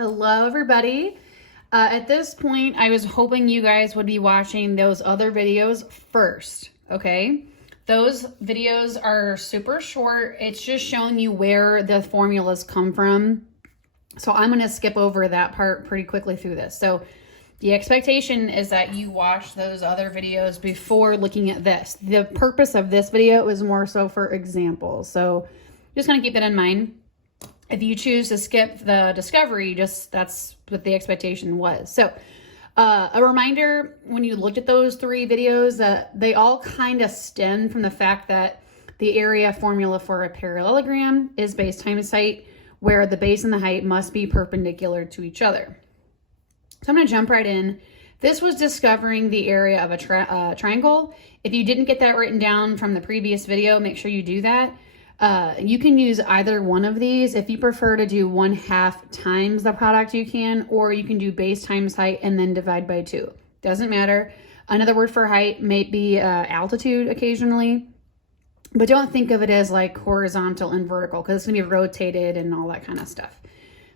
Hello, everybody. At this point, I was hoping you guys would be watching those other videos first, okay? Those videos are super short. It's just showing you where the formulas come from. So I'm going to skip over that part pretty quickly through this. So the expectation is that you watch those other videos before looking at this. The purpose of this video is more so for examples. So just going to keep that in mind. If you choose to skip the discovery, that's what the expectation was. So a reminder, when you looked at those three videos, that they all kind of stem from the fact that the area formula for a parallelogram is base times height, where the base and the height must be perpendicular to each other. So I'm going to jump right in. This was discovering the area of a triangle. If you didn't get that written down from the previous video, make sure you do that. You can use either one of these. If you prefer to do 1/2 times the product, you can, or you can do base times height and then divide by 2. Doesn't matter. Another word for height may be altitude occasionally, but don't think of it as like horizontal and vertical because it's gonna be rotated and all that kind of stuff.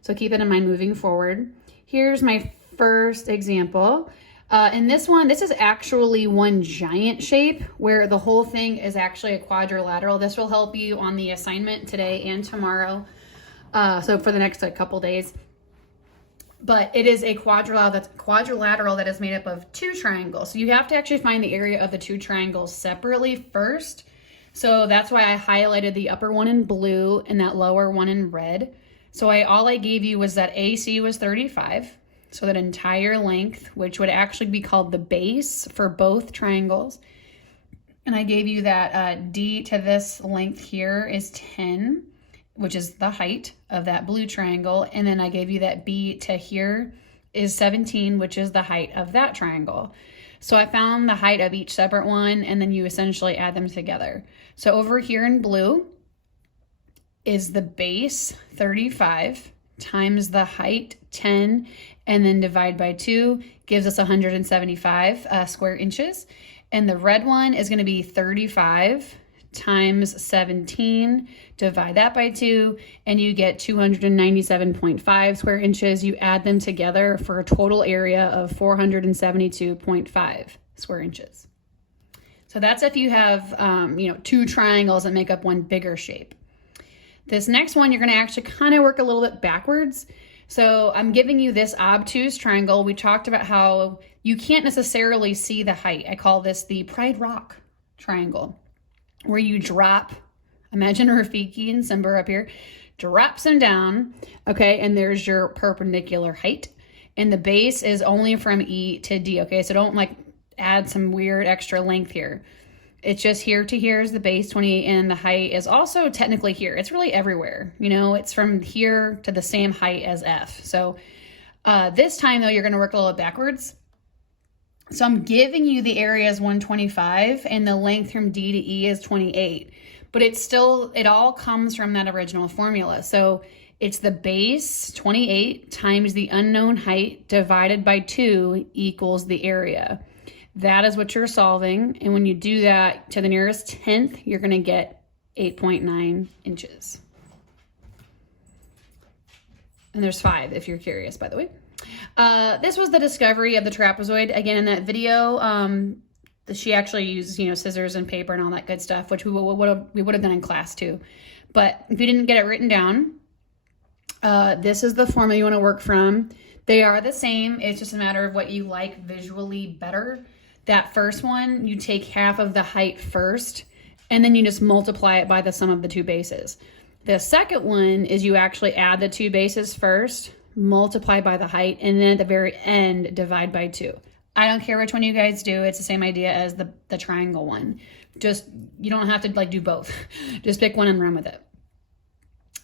So keep that in mind moving forward. Here's my first example. In this one, this is actually one giant shape where the whole thing is actually a quadrilateral. This will help you on the assignment today and tomorrow. So for the next couple days. But it is a quadrilateral that is made up of 2 triangles. So you have to actually find the area of the 2 triangles separately first. So that's why I highlighted the upper one in blue and that lower one in red. So all I gave you was that AC was 35. So that entire length, which would actually be called the base for both triangles. And I gave you that D to this length here is 10, which is the height of that blue triangle. And then I gave you that B to here is 17, which is the height of that triangle. So I found the height of each separate one, and then you essentially add them together. So over here in blue is the base 35 times the height 10, and then divide by 2 gives us 175 square inches. And the red one is going to be 35 times 17, divide that by 2, and you get 297.5 square inches. You add them together for a total area of 472.5 square inches. So that's if you have 2 triangles that make up one bigger shape. This next one, you're going to actually kind of work a little bit backwards. So I'm giving you this obtuse triangle. We talked about how you can't necessarily see the height. I call this the Pride Rock triangle, where you drop, imagine Rafiki and Simba up here, drops them down, okay, and there's your perpendicular height. And the base is only from E to D, okay? So don't like add some weird extra length here. It's just here to here is the base 28, and the height is also technically here. It's really everywhere. It's from here to the same height as F. So this time though, you're gonna work a little bit backwards. So I'm giving you the area as 125 and the length from D to E is 28, but it all comes from that original formula. So it's the base 28 times the unknown height divided by 2 equals the area. That is what you're solving. And when you do that to the nearest 10th, you're going to get 8.9 inches. And there's 5 if you're curious, by the way. This was the discovery of the trapezoid. Again, in that video, she actually used, scissors and paper and all that good stuff, which we would have done in class too. But if you didn't get it written down, this is the formula you want to work from. They are the same. It's just a matter of what you like visually better. That first one, you take half of the height first, and then you just multiply it by the sum of the 2 bases. The second one is you actually add the 2 bases first, multiply by the height, and then at the very end, divide by 2. I don't care which one you guys do. It's the same idea as the triangle one. You don't have to do both. Just pick one and run with it.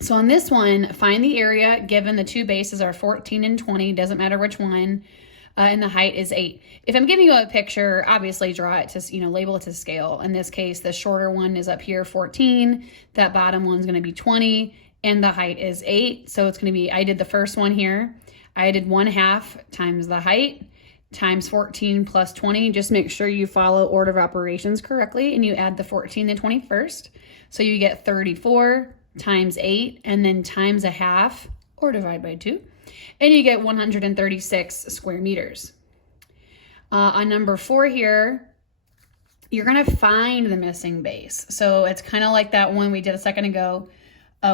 So on this one, find the area given the 2 bases are 14 and 20, doesn't matter which one. And the height is 8. If I'm giving you a picture, obviously draw it to, label it to scale. In this case, the shorter one is up here, 14. That bottom one's going to be 20, and the height is 8. So it's going to be, I did the first one here. I did 1/2 times the height times 14 plus 20. Just make sure you follow order of operations correctly, and you add the 14 and 20 first. So you get 34 times 8, and then times 1/2, or divide by 2. and you get 136 square meters. On number 4 here, you're gonna find the missing base. So it's kind of like that one we did a second ago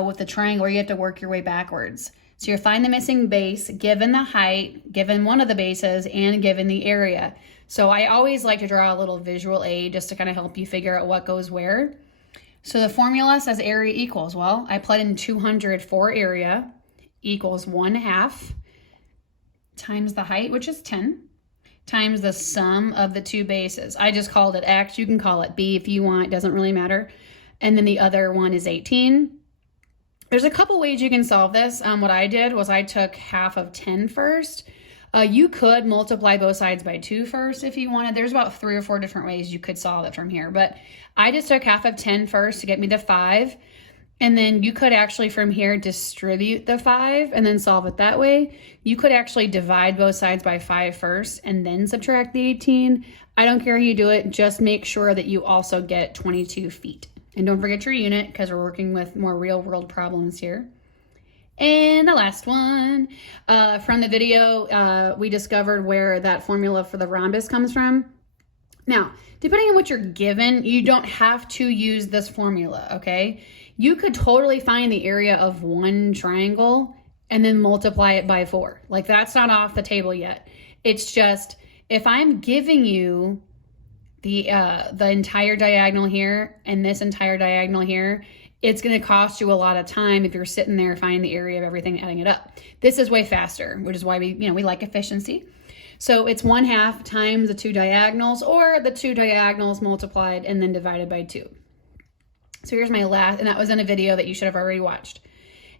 with the triangle where you have to work your way backwards. So you'll find the missing base given the height, given one of the bases, and given the area. So I always like to draw a little visual aid just to kind of help you figure out what goes where. So the formula says area equals, well, I put in 200 for area equals 1/2 times the height, which is 10, times the sum of the two bases. I just called it X. You can call it B if you want. It doesn't really matter. And then the other one is 18. There's a couple ways you can solve this. What I did was I took half of 10 first. You could multiply both sides by 2 first if you wanted. There's about 3 or 4 different ways you could solve it from here. But I just took half of 10 first to get me to 5. And then you could actually from here distribute the 5 and then solve it that way. You could actually divide both sides by 5 first and then subtract the 18. I don't care how you do it. Just make sure that you also get 22 feet. And don't forget your unit because we're working with more real world problems here. And the last one, from the video, we discovered where that formula for the rhombus comes from. Now, depending on what you're given, you don't have to use this formula, okay? You could totally find the area of one triangle and then multiply it by 4. Like, that's not off the table yet. It's just, if I'm giving you the entire diagonal here and this entire diagonal here, it's going to cost you a lot of time if you're sitting there finding the area of everything, adding it up. This is way faster, which is why we like efficiency. So it's 1/2 times the 2 diagonals, or the 2 diagonals multiplied and then divided by 2. So here's my last, and that was in a video that you should have already watched.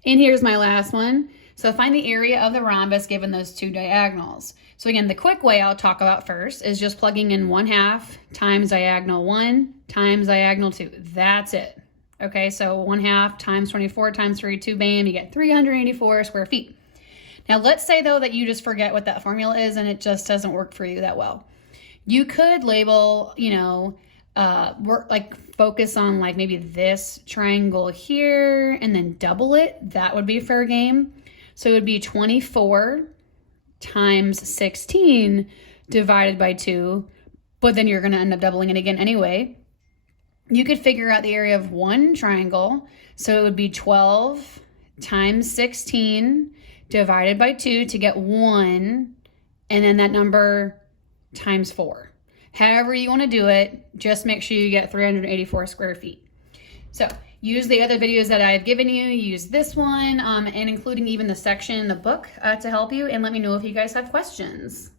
And here's my last one. So find the area of the rhombus given those 2 diagonals. So again, the quick way I'll talk about first is just plugging in 1/2 times diagonal 1 times diagonal 2. That's it. Okay, so 1/2 times 24 times 32, bam, you get 384 square feet. Now let's say though that you just forget what that formula is and it just doesn't work for you that well. You could label, focus on like maybe this triangle here and then double it. That would be fair game. So it would be 24 times 16 divided by 2, but then you're gonna end up doubling it again anyway. You could figure out the area of one triangle. So it would be 12 times 16 divided by 2 to get 1, and then that number times 4. However you want to do it, just make sure you get 384 square feet. So use the other videos that I've given you, use this one, and including even the section in the book to help you, and let me know if you guys have questions.